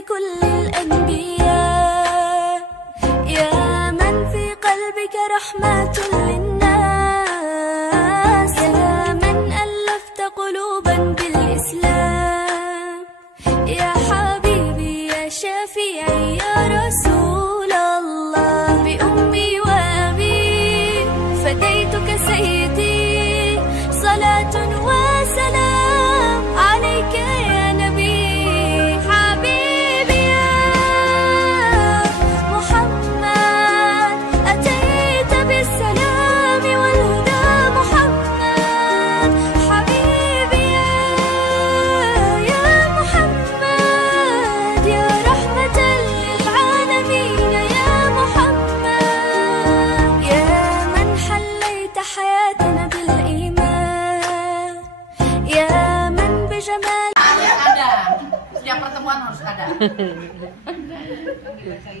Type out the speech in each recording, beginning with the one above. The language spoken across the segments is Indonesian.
بكل الأنبياء يا من في قلبك رحمة للناس يا من ألفت قلوبا بالإسلام يا حبيبي يا شفيعي يا رسول الله بأمي وأبي فديتك سيدي صلاة وسلام عليك يا نبي حبيبي يا محمد أتيت بالسلام والهدى محمد حبيبي يا محمد يا رحمة للعالمين يا محمد يا من حليت حياتنا بالإيمان يا من بجمال Ada, setiap pertemuan harus ada.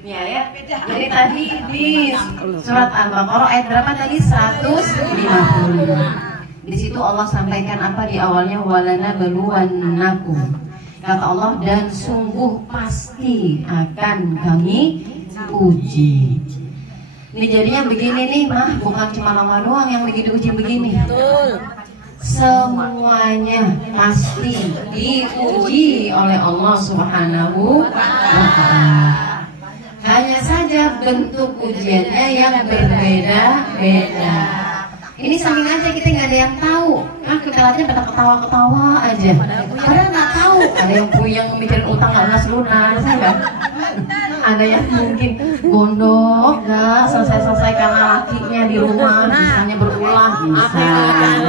Ya. Jadi tadi di surat Al-Baqarah ayat berapa tadi? 150. Di situ Allah sampaikan apa di awalnya, walana beluwannakum. Kata Allah, dan sungguh pasti akan kami uji. Ini jadinya begini nih, mah bukan cuma lama doang yang lagi diuji begini. Semuanya pasti diuji oleh Allah Subhanahu wa Ta'ala. Hanya saja bentuk ujiannya yang berbeda-beda. Ini saking aja kita nggak ada yang tahu. Kita lihatnya pada ketawa-ketawa aja. Padahal nggak tahu. Ada yang puyeng mikirin utang nggak lunas-lunas, kan? Ada yang mungkin gondok nggak selesai-selesai karena lakinya di rumah misalnya berulah bisa, ya kan?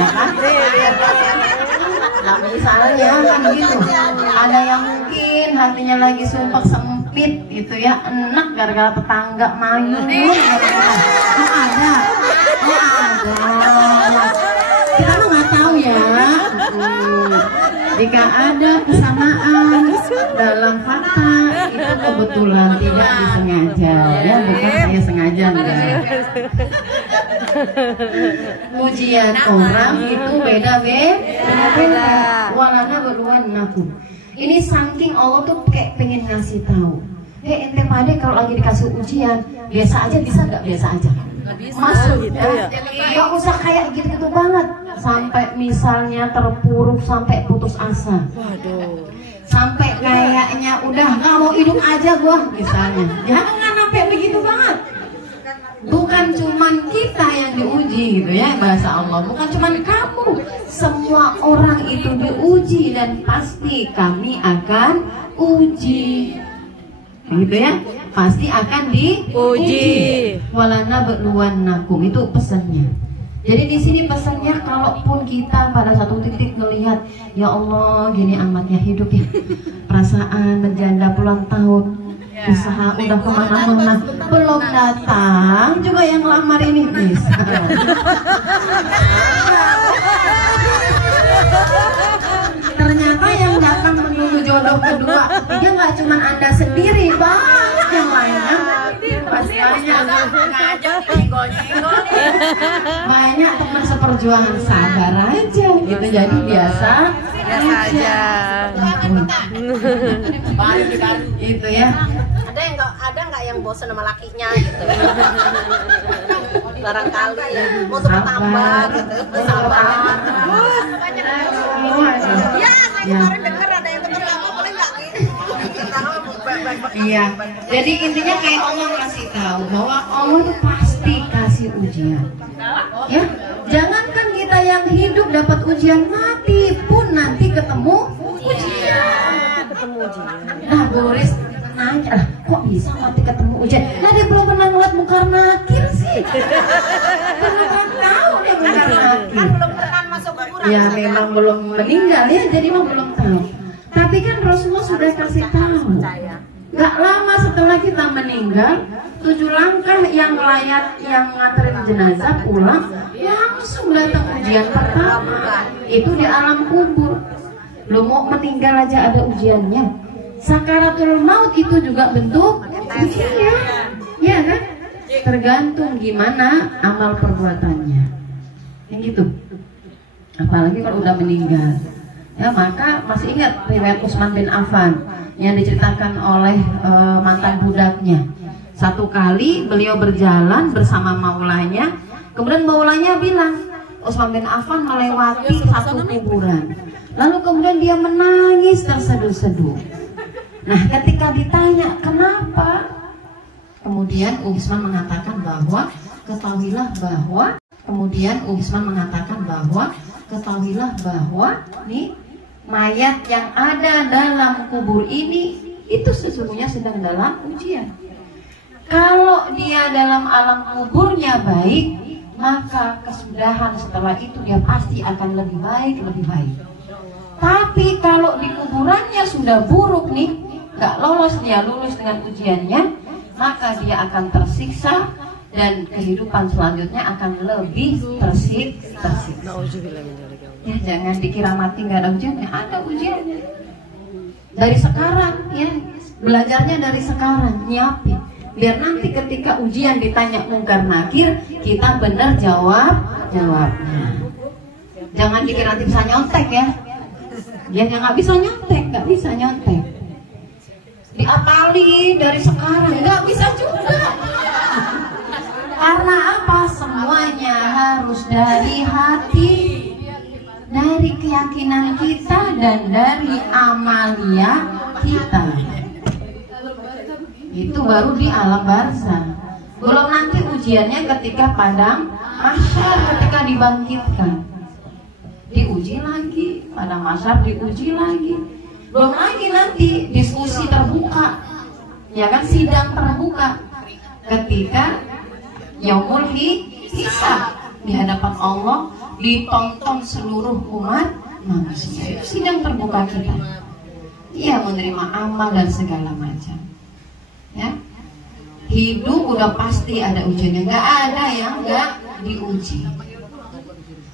Nah, misalnya kan gitu. Ada yang mungkin hatinya lagi sumpah sempit gitu ya, enak gara-gara tetangga mayu. Ada. Kita mah nggak tahu ya. Jika ada kesamaan dalam fakta itu kebetulan tidak disengaja, ya bukan saya sengaja enggak. Ujian orang itu beda-beda. Walana beluwannakum. Ini saking Allah tuh kayak pengen ngasih tahu. Ente pade kalau lagi dikasih ujian biasa aja bisa nggak biasa aja? Masuk gitu ya. Gak usah kayak gitu-gitu banget. Sampai misalnya terpuruk sampai putus asa. Sampai kayaknya udah nggak mau hidup aja gua misalnya. Jangan sampai begitu banget. Bukan cuman kita yang diuji gitu ya bahasa Allah. Bukan cuman kamu. Semua orang itu diuji dan pasti kami akan uji. Gitu ya, pasti akan diuji. Walana beluwannakum, itu pesannya. Jadi di sini pesannya, kalaupun kita pada satu titik melihat, ya Allah gini amatnya hidup ya, perasaan menjanda puluhan tahun, usaha udah kemana-mana, belum datang juga yang lamar ini bisa. Ternyata yang datang menunggu jodoh kedua, dia nggak cuma Anda sendiri, banyak yang lainnya. Pasti banyak teman seperjuangan, sabar aja gitu. Jadi biasa aja. Itu ya. Ada nggak yang bosan sama lakinya gitu? Barangkali mau tambah gitu, sabar. Ya, saya kemarin dengar ada yang teman lama boleh nggak gitu? Iya. Jadi intinya kayak Allah kasih tahu bahwa Allah itu pasti kasih ujian. Ya, jangankan kita yang hidup dapat ujian, mati pun nanti ketemu ujian. Nah, Boris nanya, kok bisa mati ketemu ujian? Nah, dia belum pernah ngeliat Munkar Nakir sih. Belum tahu dia Munkar Nakir. Kan belum pernah masuk kuburan. Ya memang belum meninggal ya, jadi memang belum tahu. Tapi kan Rasulullah sudah kasih tahu. Gak lama setelah kita meninggal, 7 langkah yang layak yang nganterin jenazah pulang, langsung datang ujian pertama. Itu di alam kubur. Lu mau meninggal aja ada ujiannya. Sakaratul maut itu juga bentuk ujian, ya kan? Tergantung gimana amal perbuatannya. Yang gitu. Apalagi kalau udah meninggal. Ya, maka masih ingat riwayat Utsman bin Affan yang diceritakan oleh mantan budaknya. Satu kali beliau berjalan bersama maulanya, kemudian maulanya bilang, Utsman bin Affan melewati satu kuburan. Lalu kemudian dia menangis terseduh-seduh. Nah, ketika ditanya kenapa, kemudian Utsman mengatakan bahwa ketahuilah bahwa nih mayat yang ada dalam kubur ini itu sesungguhnya sedang dalam ujian. Kalau dia dalam alam kuburnya baik, maka kesudahan setelah itu dia pasti akan lebih baik. Tapi kalau di kuburannya sudah buruk nih, nggak lolos dia lulus dengan ujiannya, maka dia akan tersiksa dan kehidupan selanjutnya akan lebih tersiksa. Ya, jangan dikira mati nggak ada ujiannya, ada ujiannya. Dari sekarang ya, belajarnya dari sekarang, nyiapin. Biar nanti ketika ujian ditanya mungkar nakir, kita benar jawabnya. Jangan dikira nanti bisa nyontek ya. Dia nggak bisa nyontek. Diapali dari sekarang, nggak bisa juga. Karena apa? Semuanya harus dari hati, dari keyakinan kita dan dari amalia kita. Itu baru di alam barzah. Belum nanti ujiannya ketika padang mahsyar, ketika dibangkitkan, diuji lagi, padang mahsyar diuji lagi. Belum lagi nanti diskusi terbuka, ya kan, sidang terbuka ketika yaumul hisab di hadapan Allah, ditonton seluruh umat manusia. Itu sidang terbuka kita. Ia menerima amal dan segala macam. Ya, hidup udah pasti ada ujiannya, nggak ada yang nggak diuji.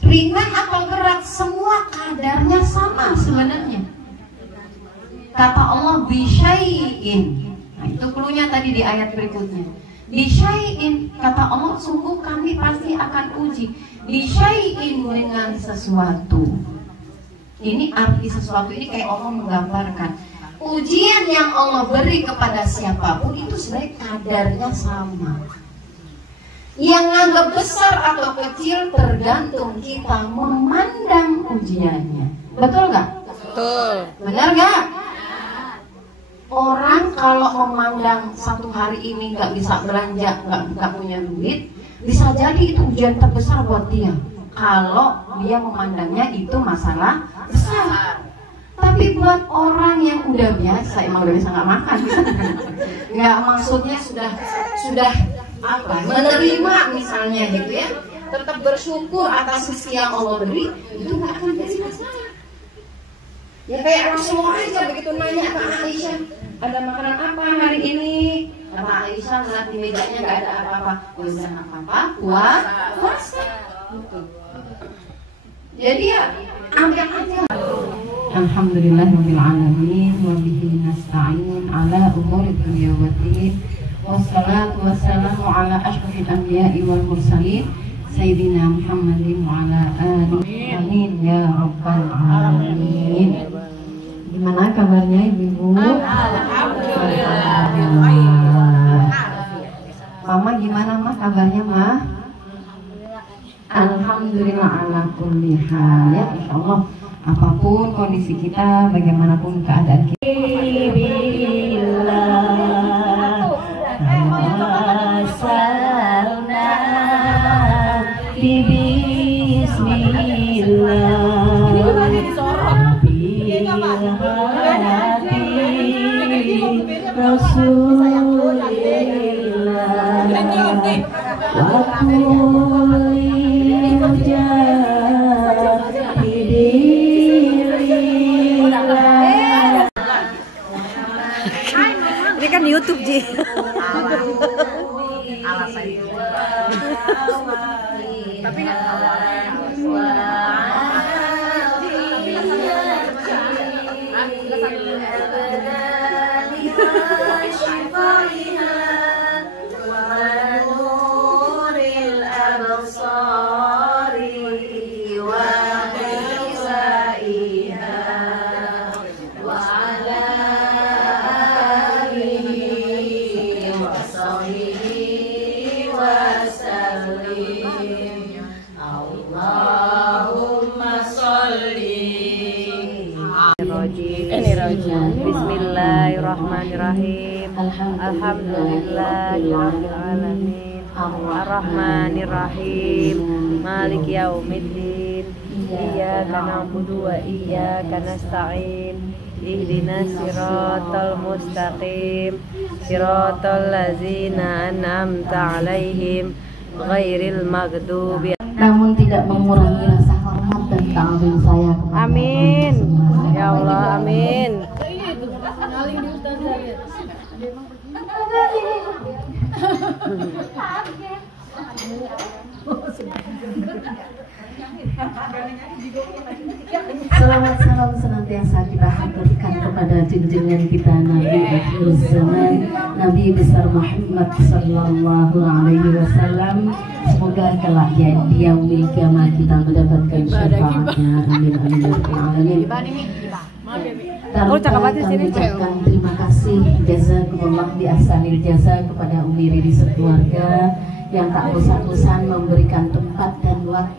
Ringan atau berat, semua kadarnya sama sebenarnya. Kata Allah bisyai'in. Nah, itu klunya tadi di ayat berikutnya. Bisyai'in, kata Allah, sungguh kami pasti akan uji. Bisyai'in, dengan sesuatu. Ini arti sesuatu ini kayak Allah menggambarkan. Ujian yang Allah beri kepada siapapun itu sebenarnya kadarnya sama. Yang nganggap besar atau kecil tergantung kita memandang ujiannya. Betul nggak? Betul. Benar nggak? Orang kalau memandang satu hari ini nggak bisa belanja, nggak punya duit, bisa jadi itu ujian terbesar buat dia. Kalau dia memandangnya itu masalah besar. Tapi buat orang yang udah biasa, emang udah bisa nggak makan, nggak, maksudnya sudah apa, menerima misalnya gitu ya, tetap bersyukur atas rezeki yang Allah beri, itu nggak akan jadi masalah. Ya kayak Rasulullah aja begitu nanya ke Aisyah, ada makanan apa hari ini? Kata Aisyah ngeliat di mejanya nggak ada apa-apa. Ya udah apa-apa, puasa. Jadi ya ambil aja. Alhamdulillahirabbil alamin wa bihi nasta'in ala umuri dunya waddin. Wassalatu wassalamu ala asyrafil anbiya'i wal mursalin sayyidina Muhammadin wa ala alihi amin ya rabbal alamin. Gimana kabarnya Ibu? Alhamdulillah. Mama gimana mah kabarnya mah? Alhamdulillah ala kulli hal ya, insyaallah apapun kondisi kita, bagaimanapun keadaan kita. Ini kan YouTube Ji. Tapi nggak Syaitonirrajim. Bismillahirrahmanirrahim. Alhamdulillahirabbil alamin. Arrahmanirrahim. Maliki yaumiddin. Iyyaka na'budu wa iyyaka nasta'in. Ihdinas siratal mustaqim. Siratal ladzina an'amta 'alaihim ghairil maghdubi. Namun tidak mengurangi rasa hormat dan ta'zim saya kepada Amin. Allah. Ya Allah, amin. Salawat salam senantiasa kita haturkan kepada junjungan kita Nabi akhir zaman, Nabi besar Muhammad sallallahu alaihi wasallam. Semoga kelak di yaumil kiamah kita mendapatkan syafaatnya. Amin amin ya rabbal alamin. Kami ucapkan terima kasih jazakumullah bi ahsanil jaza kepada Umi Riri sekeluarga yang tak bosan-bosan memberikan tempat dan waktu